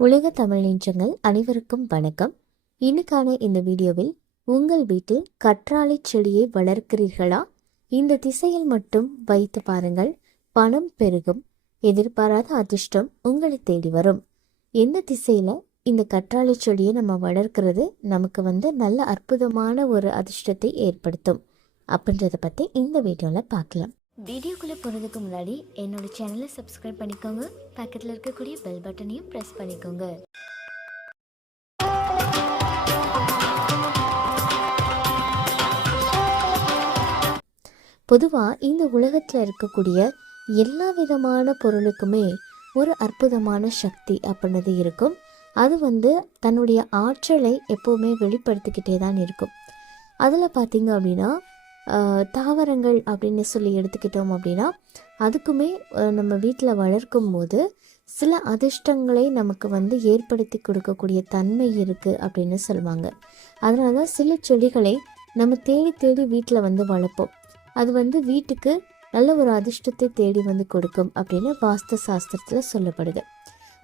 உலக தமிழ் நெஞ்சங்கள் அனைவருக்கும் வணக்கம். இன்னைக்கான இந்த வீடியோவில் உங்கள் வீட்டில் கற்றாழை செடியை வளர்க்கிறீர்களா? இந்த திசையில் மட்டும் வைத்து பாருங்கள். பணம் பெருகும் எதிர்பாராத அதிர்ஷ்டம் உங்களை தேடி வரும். எந்த திசையில இந்த கற்றாழை செடியை நம்ம வளர்க்கிறது? நமக்கு வந்து நல்ல அற்புதமான ஒரு அதிர்ஷ்டத்தை ஏற்படுத்தும். அப்படின்றத பற்றி இந்த வீடியோவில் பார்க்கலாம். வீடியோக்குள்ளே போகிறதுக்கு முன்னாடி என்னோட சேனலை சப்ஸ்கிரைப் பண்ணிக்கோங்க. பக்கத்தில் இருக்கக்கூடிய பெல் பட்டனையும் ப்ரெஸ் பண்ணிக்கோங்க. பொதுவாக இந்த உலகத்தில் இருக்கக்கூடிய எல்லா விதமான பொருளுக்குமே ஒரு அற்புதமான சக்தி அப்படின்னது இருக்கும். அது வந்து தன்னுடைய ஆற்றலை எப்போவுமே வெளிப்படுத்திக்கிட்டே தான் இருக்கும். அதில் பார்த்தீங்க அப்படின்னா தாவரங்கள் அப்படின்னு சொல்லி எடுத்துக்கிட்டோம் அப்படின்னா அதுக்குமே நம்ம வீட்டில் வளர்க்கும் போது சில அதிர்ஷ்டங்களை நமக்கு வந்து ஏற்படுத்தி கொடுக்கக்கூடிய தன்மை இருக்குது அப்படின்னு சொல்லுவாங்க. அதனால தான் சில செடிகளை நம்ம தேடி தேடி வீட்டில் வந்து வளர்ப்போம். அது வந்து வீட்டுக்கு நல்ல ஒரு அதிர்ஷ்டத்தை தேடி வந்து கொடுக்கும் அப்படின்னு வாஸ்து சாஸ்திரத்தில் சொல்லப்படுது.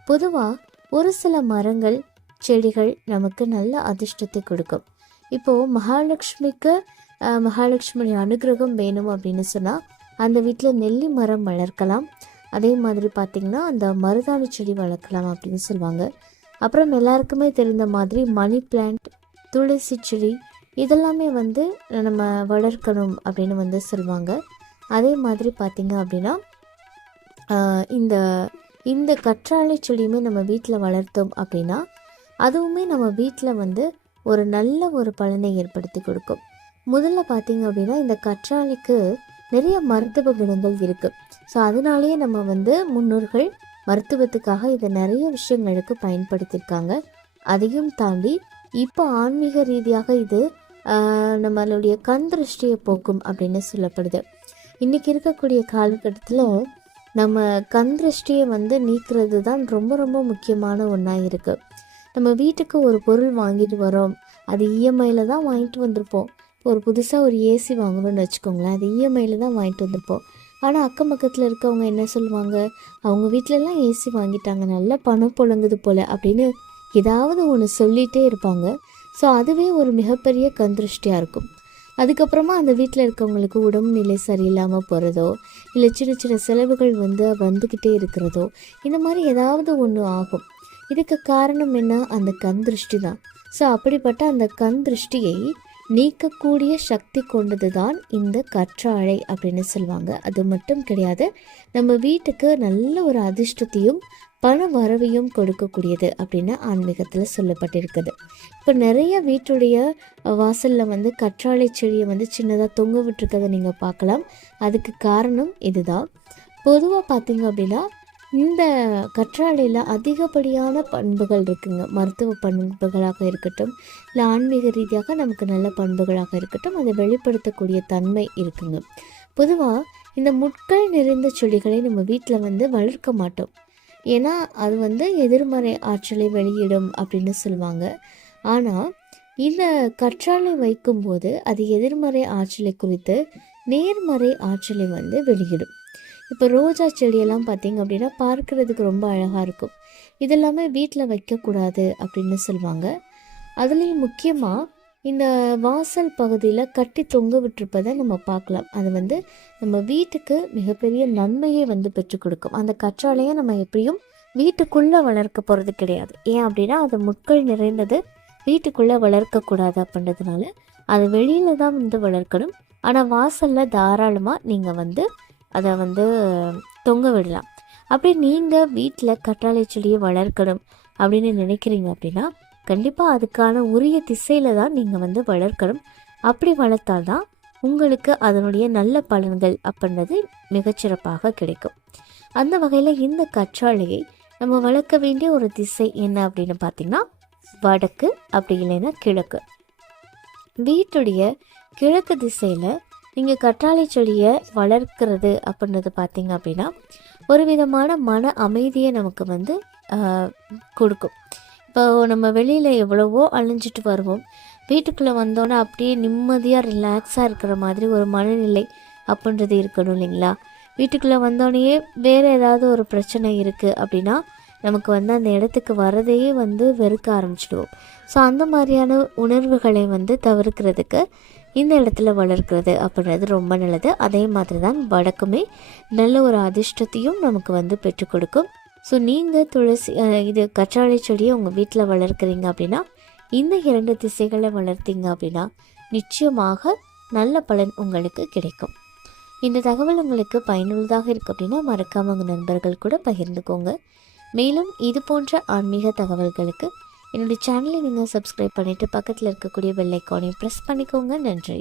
பொதுவாக ஒரு சில மரங்கள் செடிகள் நமக்கு நல்ல அதிர்ஷ்டத்தை கொடுக்கும். இப்போது மகாலட்சுமிக்கு மகாலட்சுமி அனுகிரகம் வேணும் அப்படின்னு சொன்னால் அந்த வீட்டில் நெல்லி மரம் வளர்க்கலாம். அதே மாதிரி பார்த்திங்கன்னா அந்த மருதாணி செடி வளர்க்கலாம் அப்படின்னு சொல்லுவாங்க. அப்புறம் எல்லாருக்குமே தெரிந்த மாதிரி மணி பிளான்ட் துளசி செடி இதெல்லாமே வந்து நம்ம வளர்க்கணும் அப்படின்னு வந்து சொல்லுவாங்க. அதே மாதிரி பார்த்திங்க அப்படின்னா இந்த இந்த கற்றாழை செடியுமே நம்ம வீட்டில் வளர்த்தோம் அப்படின்னா அதுவுமே நம்ம வீட்டில் வந்து ஒரு நல்ல ஒரு பலனை ஏற்படுத்தி கொடுக்கும். முதல்ல பார்த்தீங்க அப்படின்னா இந்த கற்றாழைக்கு நிறைய மருத்துவ குணங்கள் இருக்குது ஸோ அதனாலேயே நம்ம வந்து முன்னோர்கள் மருத்துவத்துக்காக இதை நிறைய விஷயங்களுக்கு பயன்படுத்தியிருக்காங்க. அதையும் தாண்டி இப்போ ஆன்மீக ரீதியாக இது நம்மளுடைய கண் திருஷ்டியை போக்கும் அப்படின்னு சொல்லப்படுது. இன்றைக்கி இருக்கக்கூடிய காலகட்டத்தில் நம்ம கண் திருஷ்டியை வந்து நீக்கிறது தான் ரொம்ப ரொம்ப முக்கியமான ஒன்றாக இருக்குது நம்ம வீட்டுக்கு ஒரு பொருள் வாங்கிட்டு வரோம். அது இஎம்ஐயில் தான் வாங்கிட்டு வந்திருப்போம். இப்போ ஒரு புதுசாக ஒரு ஏசி வாங்கணும்னு வச்சுக்கோங்களேன் அது இஎம்ஐயில் தான் வாங்கிட்டு வந்திருப்போம். ஆனால் அக்கம் பக்கத்தில் இருக்கவங்க என்ன சொல்லுவாங்க? அவங்க வீட்டிலலாம் ஏசி வாங்கிட்டாங்க நல்லா பணம் புழங்குது போல் அப்படின்னு ஏதாவது ஒன்று சொல்லிகிட்டே இருப்பாங்க. ஸோ அதுவே ஒரு மிகப்பெரிய கந்திருஷ்டியாக இருக்கும். அதுக்கப்புறமா அந்த வீட்டில் இருக்கவங்களுக்கு உடம்பு நிலை சரியில்லாமல் போகிறதோ இல்லை சின்ன சின்ன செலவுகள் வந்து வந்துக்கிட்டே இருக்கிறதோ இந்த மாதிரி ஏதாவது ஒன்று ஆகும். இதுக்கு காரணம் என்ன? அந்த கந்திருஷ்டி தான். ஸோ அப்படிப்பட்ட அந்த கந்திருஷ்டியை நீக்கக்கூடிய சக்தி கொண்டது தான் இந்த கற்றாழை அப்படின்னு சொல்லுவாங்க. அது மட்டும் கிடையாது நம்ம வீட்டுக்கு நல்ல ஒரு அதிர்ஷ்டத்தையும் பண வரவையும் கொடுக்கக்கூடியது அப்படின்னு ஆன்மீகத்தில் சொல்லப்பட்டிருக்குது. இப்போ நிறைய வீட்டுடைய வாசலில் வந்து கற்றாழை செடியை வந்து சின்னதாக தொங்க விட்டுருக்கதை நீங்கள் பார்க்கலாம். அதுக்கு காரணம் இதுதான். பொதுவாக பார்த்தீங்க அப்படின்னா இந்த கற்றாழையில் அதிகப்படியான பண்புகள் இருக்குங்க. மருத்துவ பண்புகளாக இருக்கட்டும் இல்லை ஆன்மீக ரீதியாக நமக்கு நல்ல பண்புகளாக இருக்கட்டும் அதை வெளிப்படுத்தக்கூடிய தன்மை இருக்குங்க. பொதுவாக இந்த முட்கள் நிறைந்த செடிகளை நம்ம வீட்டில் வந்து வளர்க்க மாட்டோம். ஏன்னா அது வந்து எதிர்மறை ஆற்றலை வெளியிடும் அப்படின்னு சொல்லுவாங்க. ஆனால் இந்த கற்றாழை வைக்கும்போது அது எதிர்மறை ஆற்றலை குறித்து நேர்மறை ஆற்றலை வந்து வெளியிடும். இப்போ ரோஜா செடியெல்லாம் பார்த்தீங்க அப்படின்னா பார்க்கறதுக்கு ரொம்ப அழகாக இருக்கும். இதெல்லாமே வீட்டில் வைக்கக்கூடாது அப்படின்னு சொல்லுவாங்க அதுலேயும் முக்கியமாக இந்த வாசல் பகுதியில் கட்டி தொங்க விட்டுருப்பதை நம்ம பார்க்கலாம். அது வந்து நம்ம வீட்டுக்கு மிகப்பெரிய நன்மையை வந்து பெற்றுக் கொடுக்கும். அந்த கற்றாழையை நம்ம எப்படியும் வீட்டுக்குள்ளே வளர்க்க போகிறது கிடையாது. ஏன் அப்படின்னா அது முட்கள் நிறைந்தது வீட்டுக்குள்ளே வளர்க்கக்கூடாது அப்படின்றதுனால அது வெளியில் தான் வந்து வளர்க்கணும். ஆனால் வாசலில் தாராளமாக நீங்கள் வந்து அதை வந்து தொங்க விடலாம். அப்படி நீங்கள் வீட்டில் கற்றாழை செடியை வளர்க்கணும் அப்படின்னு நினைக்கிறீங்க அப்படின்னா கண்டிப்பாக அதுக்கான உரிய திசையில் தான் நீங்கள் வந்து வளர்க்கணும். அப்படி வளர்த்தால்தான் உங்களுக்கு அதனுடைய நல்ல பலன்கள் அப்படின்றது மிகச்சிறப்பாக கிடைக்கும். அந்த வகையில் இந்த கற்றாழையை நம்ம வளர்க்க வேண்டிய ஒரு திசை என்ன அப்படின்னு பார்த்தீங்கன்னா வடக்கு அப்படி இல்லைன்னா கிழக்கு. வீட்டுடைய கிழக்கு திசையில் நீங்கள் கற்றாழை செடியை வளர்க்கிறது அப்படின்றது பார்த்தீங்க அப்படின்னா ஒரு விதமான மன அமைதியை நமக்கு வந்து கொடுக்கும். இப்போ நம்ம வெளியில் எவ்வளவோ அழிஞ்சிட்டு வருவோம். வீட்டுக்குள்ளே வந்தோன்னே அப்படியே நிம்மதியாக ரிலாக்ஸாக இருக்கிற மாதிரி ஒரு மனநிலை அப்படின்றது இருக்கணும் இல்லைங்களா? வீட்டுக்குள்ளே வந்தோடனேயே வேறு ஏதாவது ஒரு பிரச்சனை இருக்குது அப்படின்னா நமக்கு வந்து அந்த இடத்துக்கு வரதையே வந்து வெறுக்க ஆரம்பிச்சிடுவோம். ஸோ அந்த மாதிரியான உணர்வுகளை வந்து தவிர்க்கிறதுக்கு இந்த இடத்துல வளர்க்குறது அப்படின்றது ரொம்ப நல்லது. அதே மாதிரி தான் வடக்குமே நல்ல ஒரு அதிர்ஷ்டத்தையும் நமக்கு வந்து பெற்றுக் கொடுக்கும். ஸோ நீங்கள் துளசி இது கற்றாழை செடியை உங்கள் வீட்டில் வளர்க்குறீங்க அப்படின்னா இந்த இரண்டு திசைகளை வளர்த்தீங்க அப்படின்னா நிச்சயமாக நல்ல பலன் உங்களுக்கு கிடைக்கும். இந்த தகவல் உங்களுக்கு பயனுள்ளதாக இருக்குது அப்படின்னா மறக்காம உங்கள் நண்பர்கள் கூட பகிர்ந்துக்கோங்க. மேலும் இது போன்ற ஆன்மீக தகவல்களுக்கு என்னுடைய சேனலை நீங்கள் சப்ஸ்கிரைப் பண்ணிவிட்டு பக்கத்தில் இருக்கக்கூடிய பெல் ஐக்கானையும் ப்ரெஸ் பண்ணிக்கோங்க. நன்றி.